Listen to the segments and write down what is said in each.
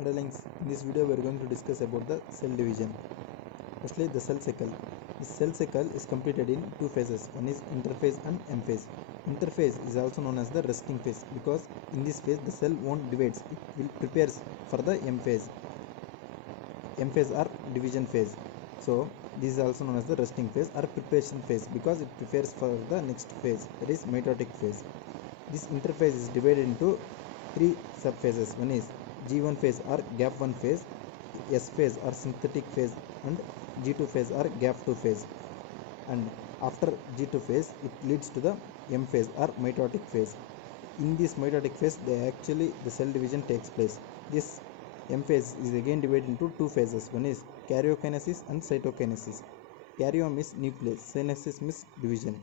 Adalings, in this video we are going to discuss about the cell division. Firstly, the cell cycle. The cell cycle is completed in two phases. One is interphase and M phase. Interphase is also known as the resting phase because in this phase the cell won't divide. It will prepares for the M phase. M phase or division phase. So this is also known as the resting phase or preparation phase because it prepares for the next phase, that is mitotic phase. This interphase is divided into three subphases. One is G1 phase or gap 1 phase, S phase or synthetic phase, and G2 phase or gap 2 phase. And after G2 phase, it leads to the M phase or mitotic phase. In this mitotic phase, the cell division takes place. This M phase is again divided into two phases. One is karyokinesis and cytokinesis. Karyo means nucleus, kinesis means division.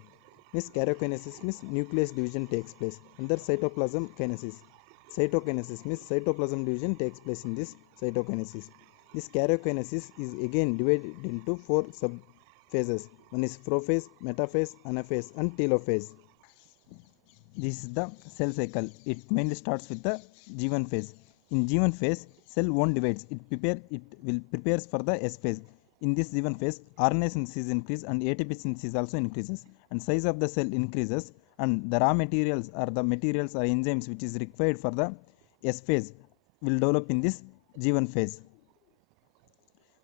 Means karyokinesis means nucleus division takes place. Under cytoplasm kinesis. Cytokinesis means cytoplasm division takes place in this cytokinesis. This karyokinesis is again divided into four subphases. One is prophase, metaphase, anaphase, and telophase. This is the cell cycle. It mainly starts with the G1 phase. In G1 phase, cell won't divide. It will prepares for the S phase. In this G1 phase, RNA synthesis increases and ATP synthesis also increases, and size of the cell increases, and the raw materials or enzymes which is required for the S phase will develop in this G1 phase.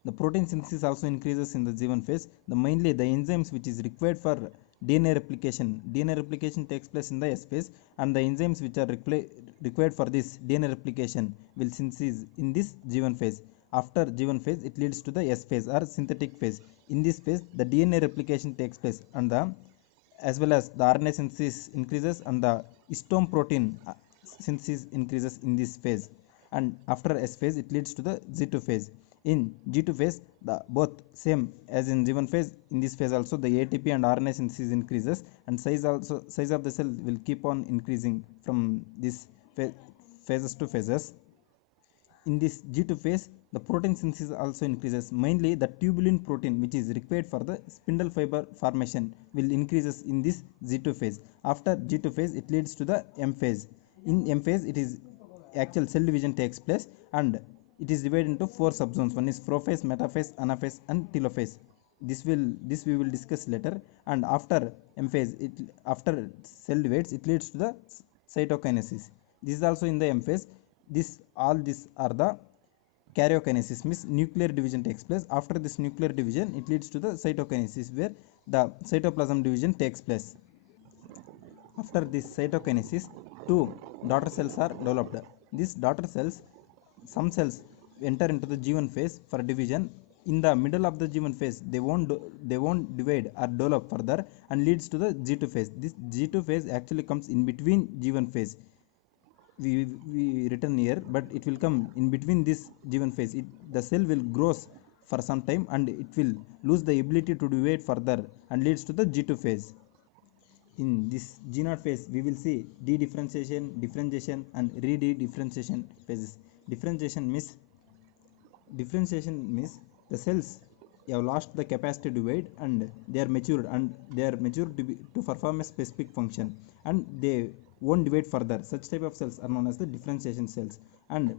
The protein synthesis also increases in the G1 phase. Mainly the enzymes which is required for DNA replication. DNA replication takes place in the S phase, and the enzymes which are required for this DNA replication will synthesize in this G1 phase. After G1 phase, it leads to the S phase or synthetic phase. In this phase, the DNA replication takes place, and as well as the RNA synthesis increases, and the histone protein synthesis increases in this phase. And after S phase, it leads to the G2 phase. In G2 phase, both same as in G1 phase. In this phase also, the ATP and RNA synthesis increases, and size of the cell will keep on increasing from this phases to phases. In this G2 phase, the protein synthesis also increases. Mainly the tubulin protein which is required for the spindle fiber formation will increases in this G2 phase. After G2 phase, it leads to the M phase. In M phase, it is actual cell division takes place, and it is divided into four subzones. One is prophase, metaphase, anaphase, and telophase. This we will discuss later. And after M phase, after cell divides, it leads to the cytokinesis. This is also in the M phase. All these are the karyokinesis, means nuclear division takes place. After this nuclear division, it leads to the cytokinesis, where the cytoplasm division takes place. After this cytokinesis, two daughter cells are developed. These daughter cells, some cells enter into the G1 phase for division. In the middle of the G1 phase, they won't divide or develop further, and leads to the G2 phase. This G2 phase actually comes in between G1 phase. We written here, but it will come in between this G1 phase. The cell will grows for some time, and it will lose the ability to divide further, and leads to the G2 phase. In this G0 phase, we will see dedifferentiation, differentiation, and redifferentiation phases. Differentiation means the cells have lost the capacity to divide, and they are matured, to perform a specific function, and they won't divide further. Such type of cells are known as the differentiation cells, and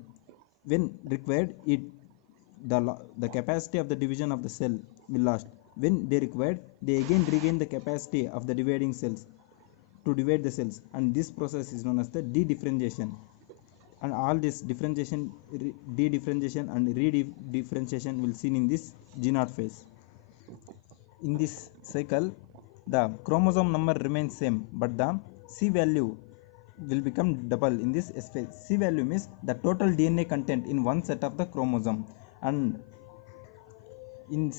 when required, the capacity of the division of the cell will last. When they required, they again regain the capacity of the dividing cells to divide the cells, and this process is known as the dedifferentiation. And all this differentiation, dedifferentiation, and redifferentiation will seen in this G0 phase. In this cycle, the chromosome number remains same, but the C value will become double in this S phase. C value means the total DNA content in one set of the chromosome. And in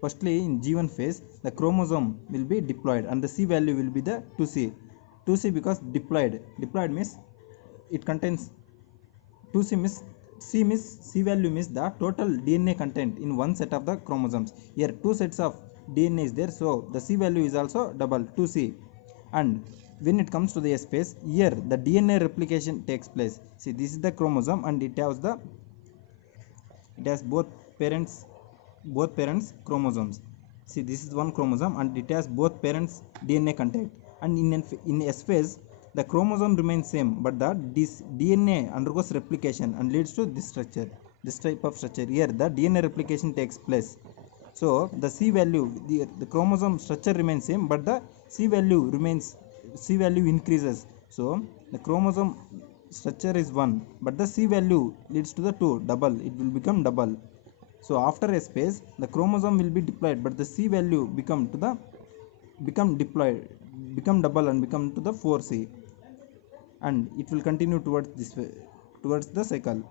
firstly in G1 phase, the chromosome will be diploid, and the C value will be the 2C. 2C because diploid. Diploid means it contains 2C means C value means the total DNA content in one set of the chromosomes. Here two sets of DNA is there, so the C value is also double, 2C. And when it comes to the S phase, here the DNA replication takes place. See, this is the chromosome, and it has both parents chromosomes. See, this is one chromosome, and it has both parents DNA content. And in S phase, the chromosome remains same, but the DNA undergoes replication and leads to this structure, this type of structure. Here the DNA replication takes place. So the C value, the chromosome structure remains same, but the C value increases. So the chromosome structure is 1, but the C value leads to the 2, double, it will become double. So after a space the chromosome will be deployed, but the C value become deployed, become double and become to the 4C, and it will continue towards this way, towards the cycle.